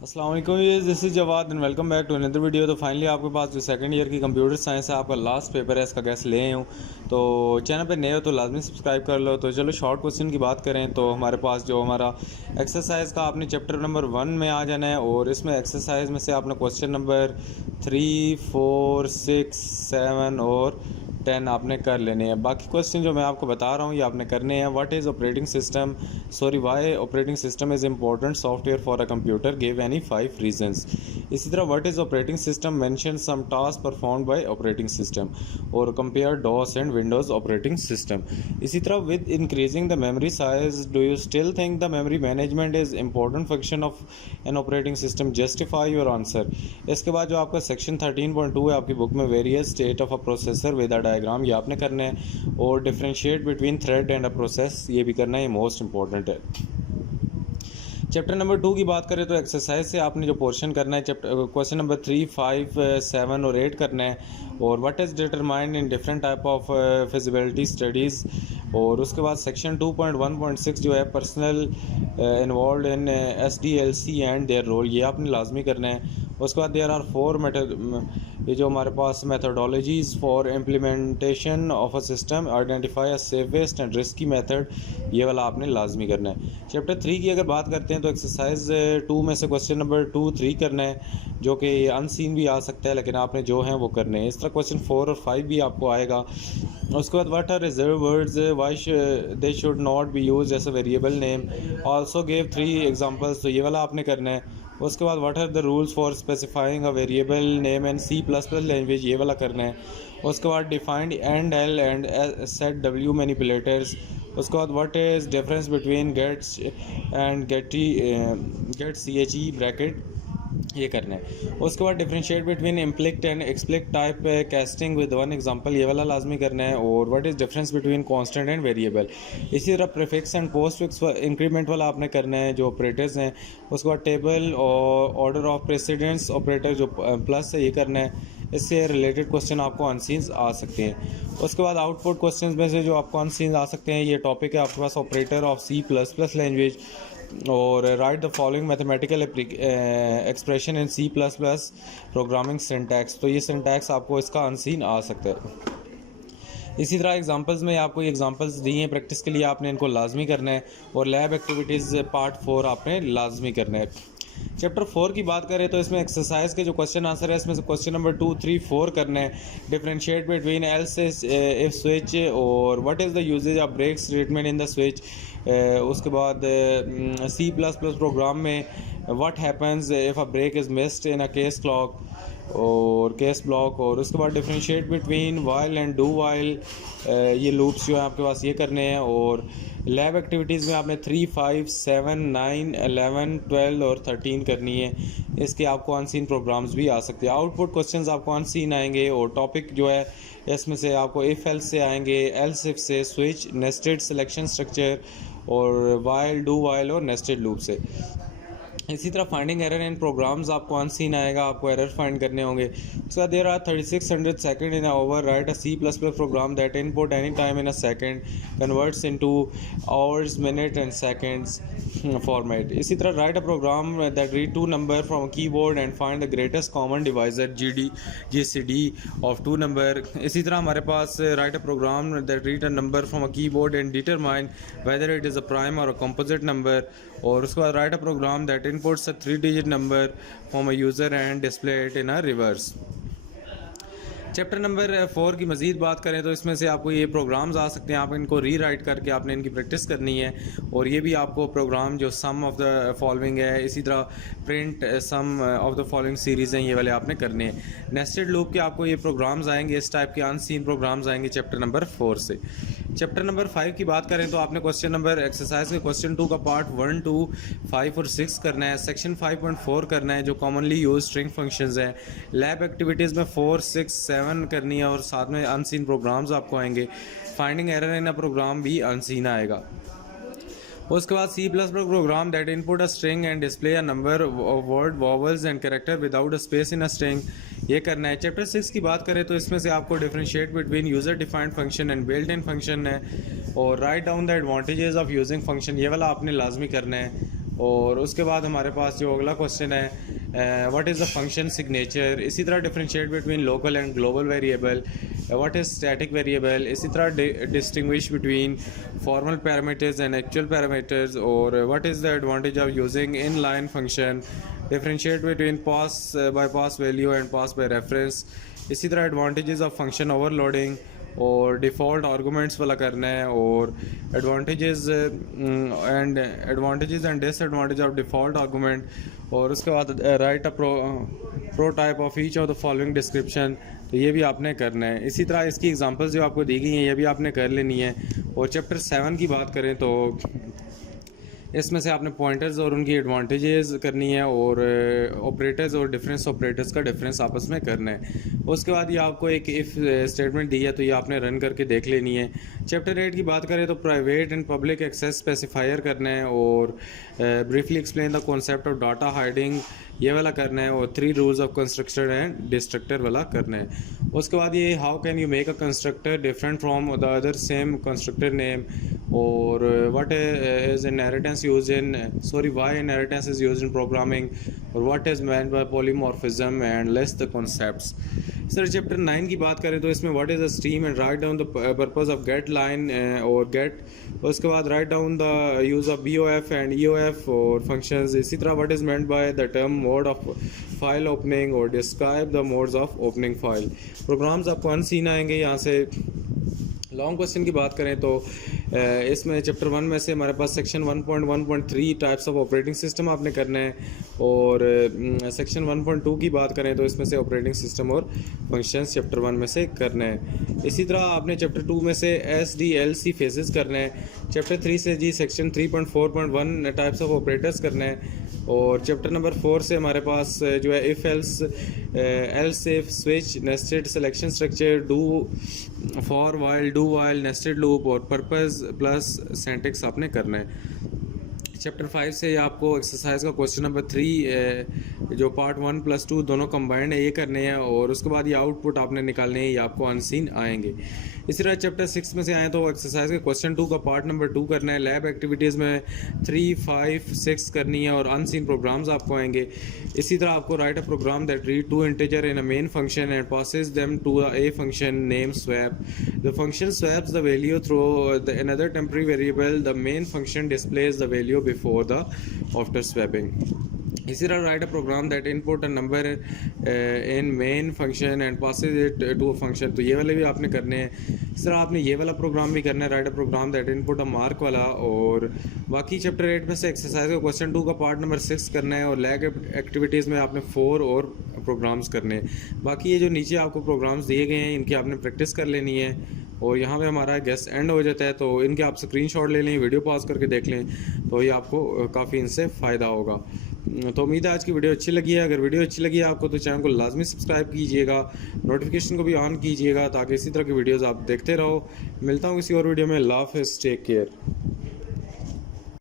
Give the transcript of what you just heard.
अस्सलाम वालेकुम, this is Jawad and welcome back to another video. तो फाइनली आपके पास जो सेकंड ईयर की कंप्यूटर साइंस है, आपका लास्ट पेपर है, इसका गैस ले आया हूँ। तो चैनल पे नए हो तो लाजमी सब्सक्राइब कर लो। तो चलो शॉर्ट क्वेश्चन की बात करें तो हमारे पास जो हमारा एक्सरसाइज का आपने चैप्टर नंबर 1 में आ जाना है और इसमें एक्सरसाइज में से आपने क्वेश्चन नंबर 3, 4, 6, 7 और 10 आपने कर लेने हैं। बाकी क्वेश्चन जो मैं आपको बता रहा हूँ ये आपने करने हैं। What is operating system, sorry why operating system is important software for a computer, give any 5 reasons. इसी तरह what is operating system, mention some task performed by operating system और compare DOS and Windows operating system. इसी तरह with increasing the memory size do you still think the memory management is important function of an operating system, justify your answer. इसके बाद जो आपका section 13.2 है आपकी book में, various state of a processor with a diagram, ये आपने करना है। और differentiate between thread and a process, ये भी करना है, ये मोस्ट इंपॉर्टेंट है। चैप्टर नंबर 2 की बात करें तो एक्सरसाइज से आपने जो पोर्शन करना है, चैप्टर क्वेश्चन नंबर 3, 5, 7 और 8 करना है। और what is determined in different type of feasibility studies. और उसके बाद सेक्शन 2.1.6 जो है personnel involve in SDLC and their role, ये आपने लाजमी करना है। उसके बाद देयर आर 4 ये जो हमारे पास methodologies for implementation of a system, identify a safest and risky method, ये वाला आपने लाजमी करना है। चैप्टर 3 की अगर बात करते हैं तो एक्सरसाइज 2 में से क्वेश्चन नंबर 2, 3 करना है, जो कि अनसीन भी आ सकता है लेकिन आपने जो है वो करने हैं। इस तरह क्वेश्चन 4 और 5 भी आपको आएगा। उसके बाद what are reserved words, why they should not be use as a variable name, also gave 3 examples, तो ये वाला आपने करना है। उसके बाद what are the rules for specifying a variable name and C++ language, ये वाला करना है। उसके बाद defined end L and set W manipulators. उसके बाद what is difference between gets and get CHE bracket, ये करना है। उसके बाद differentiate between implicit and explicit type casting with one example, ये वाला लाजमी करना है। और what is difference between constant and variable. इसी तरह prefix and postfix increment वाला आपने करना है, जो ऑपरेटर्स हैं। उसके बाद टेबल और ऑर्डर ऑफ प्रेसिडेंस ऑपरेटर जो प्लस है, ये करना है। इससे रिलेटेड क्वेश्चन आपको अनसीन्स आ सकते हैं। उसके बाद आउटपुट क्वेश्चन में से जो आपको अनसीन्स आ सकते हैं, ये टॉपिक है आपके पास ऑपरेटर ऑफ C++ लैंग्वेज। और right the following mathematical expression in C++ programming syntax, तो ये सिंटैक्स आपको इसका अनसीन आ सकता है। इसी तरह एग्जांपल्स में आपको एग्जांपल्स दी हैं प्रैक्टिस के लिए, आपने इनको लाजमी करना है। और लैब एक्टिविटीज़ पार्ट 4 आपने लाजमी करना है। चैप्टर 4 की बात करें तो इसमें एक्सरसाइज के जो क्वेश्चन आंसर है, इसमें से क्वेश्चन नंबर 2, 3, 4 करना है। Differentiate between else if switch और what is the usages of break statement in the switch. उसके बाद C++ प्रोग्राम में what happens if a break is missed in a case clock और केस ब्लॉक। और उसके बाद differentiate between while and do while, ये loops जो है आपके पास ये करने हैं। और लैब एक्टिविटीज़ में आपने 3, 5, 7, 9, 11, 12 और 13 करनी है। इसके आपको अनसीन प्रोग्राम्स भी आ सकते हैं। आउटपुट क्वेश्चंस आपको अनसीन आएंगे। और टॉपिक जो है इसमें से आपको इफ़ एल्स से आएंगे, एल्स इफ से, स्विच, नेस्टेड सिलेक्शन स्ट्रक्चर और वाइल, डू वाइल और नेस्टेड लूप से। इसी तरह फाइंडिंग एरर इन प्रोग्राम्स आपको अनसीन आएगा, आपको एरर फाइंड करने होंगे। उसके बाद there are 3600 second in over, write a C++ program that input any time in a second converts into hours, minute and seconds format. इसी तरह write a program that read 2 number from keyboard and find the greatest common divisor GCD of 2 number. इसी तरह हमारे पास write a program that read a number from a keyboard and determine whether it is a prime और a composite number. और उसके बाद write a program that inputs a 3-digit number from a user and display it in a reverse। Chapter number 4 की मज़ीद बात करें तो इसमें से आपको ये प्रोग्राम्स आ सकते हैं, आप इनको री राइट करके आपने इनकी प्रैक्टिस करनी है। और ये भी आपको प्रोग्राम जो सम ऑफ़ द फॉलोइंग है, इसी तरह print sum of the following series हैं, ये वाले आपने करने हैं। नेस्टेड लूप के आपको ये प्रोग्राम्स आएंगे, इस टाइप के अनसीन प्रोग्राम्स आएंगे चैप्टर नंबर 4 से। चैप्टर नंबर 5 की बात करें तो आपने क्वेश्चन नंबर एक्सरसाइज के क्वेश्चन 2 का पार्ट 1, 2, 5 और 6 करना है। सेक्शन 5.4 करना है, जो कॉमनली यूज स्ट्रिंग फंक्शंस हैं। लैब एक्टिविटीज़ में 4, 6, 7 करनी है और साथ में अनसीन प्रोग्राम्स आपको आएंगे। Finding error in a program भी अनसीन आएगा। उसके बाद C++ program that input a string and display a number of word, vowels and character without a space in a string, ये करना है। चैप्टर 6 की बात करें तो इसमें से आपको differentiate between user defined function and built in function है। और right down the advantages of using function, ये वाला आपने लाजमी करना है। और उसके बाद हमारे पास जो अगला क्वेश्चन है what is the function signature. इसी तरह differentiate between local and global variable, what is static variable. इसी तरह distinguish between formal parameters and actual parameters, और what is the advantage of using inline function. Differentiate between pass by pass value and pass by reference. इसी तरह advantages of function overloading और default arguments वाला करना है, और advantages and disadvantage of default argument, और उसके बाद write a pro type of each of the following description. तो ये भी आपने करना है। इसी तरह इसकी एग्जांपल्स जो आपको दी गई हैं ये भी आपने कर लेनी है। और चैप्टर 7 की बात करें तो इसमें से आपने पॉइंटर्स और उनकी एडवांटेजेस करनी है, और ऑपरेटर्स और डिफरेंस ऑपरेटर्स का डिफरेंस आपस में करना है। उसके बाद ये आपको एक इफ़ स्टेटमेंट दी है तो ये आपने रन करके देख लेनी है। चैप्टर 8 की बात करें तो private and public access specifier करना है, और briefly explain the concept of data hiding ये वाला करना है, और 3 rules of constructor and destructor वाला करना है। उसके बाद ये how can you make a constructor different from the other same constructor name, और what is inheritance used in why inheritance is used in programming, और what is meant by polymorphism, and list the concepts. Sir chapter 9 की बात करें तो इसमें what is a stream and write down the purpose of get line और get. उसके बाद write down the use of BOF and EOF और functions. इसी तरह what is meant by the term mode of file opening, और describe the modes of opening file. Programs आपको unseen आएंगे यहाँ से। लॉन्ग क्वेश्चन की बात करें तो इसमें चैप्टर 1 में से हमारे पास section 1.1.3 types of operating system आपने करना है, और सेक्शन 1.2 की बात करें तो इसमें से ऑपरेटिंग सिस्टम और फंक्शंस चैप्टर 1 में से करना है। इसी तरह आपने चैप्टर 2 में से SDLC फेजेस करना है। चैप्टर 3 से जी सेक्शन 3.4.1 टाइप्स ऑफ ऑपरेटर्स करना है, और चैप्टर नंबर 4 से हमारे पास जो है if else if switch nested selection structure do for while do while nested loop और पर्पस प्लस सिंटैक्स आपने करना है। चैप्टर 5 से आपको एक्सरसाइज का क्वेश्चन नंबर 3 जो पार्ट 1 प्लस 2 दोनों कंबाइंड है ये करने हैं, और उसके बाद ये आउटपुट आपने निकालने हैं, ये आपको अनसीन आएंगे। इसी तरह चैप्टर 6 में से आए तो एक्सरसाइज के क्वेश्चन 2 का पार्ट नंबर 2 करना है। लैब एक्टिविटीज़ में 3, 5, 6 करनी है, और अनसीन प्रोग्राम्स आपको आएंगे। इसी तरह आपको write a program that read 2 integer in a main function and passes them to a function name swap. The function swaps the value through another temporary variable. The main function displays the value before the after swapping. इसी तरह write a program that input a number in main function and passes it to a function. तो ये वाले भी आपने करने हैं। इस तरह आपने ये वाला प्रोग्राम भी करना है, write a program that input a mark वाला। और बाकी चैप्टर 8 में से एक्सरसाइज का क्वेश्चन 2 का पार्ट नंबर 6 करना है, और लैब एक्टिविटीज़ में आपने 4 और प्रोग्राम्स करने हैं। बाकी ये जो नीचे आपको प्रोग्राम्स दिए गए हैं इनकी आपने प्रैक्टिस कर लेनी है, और यहाँ पे हमारा गेस्ट एंड हो जाता है, तो इनके आप स्क्रीनशॉट ले लें, वीडियो पॉज करके देख लें, तो ये आपको काफ़ी इनसे फ़ायदा होगा। तो उम्मीद है आज की वीडियो अच्छी लगी है। अगर वीडियो अच्छी लगी है आपको तो चैनल को लाजमी सब्सक्राइब कीजिएगा, नोटिफिकेशन को भी ऑन कीजिएगा ताकि इसी तरह की वीडियोज़ आप देखते रहो। मिलता हूँ किसी और वीडियो में। अल्लाह हाफ़िज़, टेक केयर।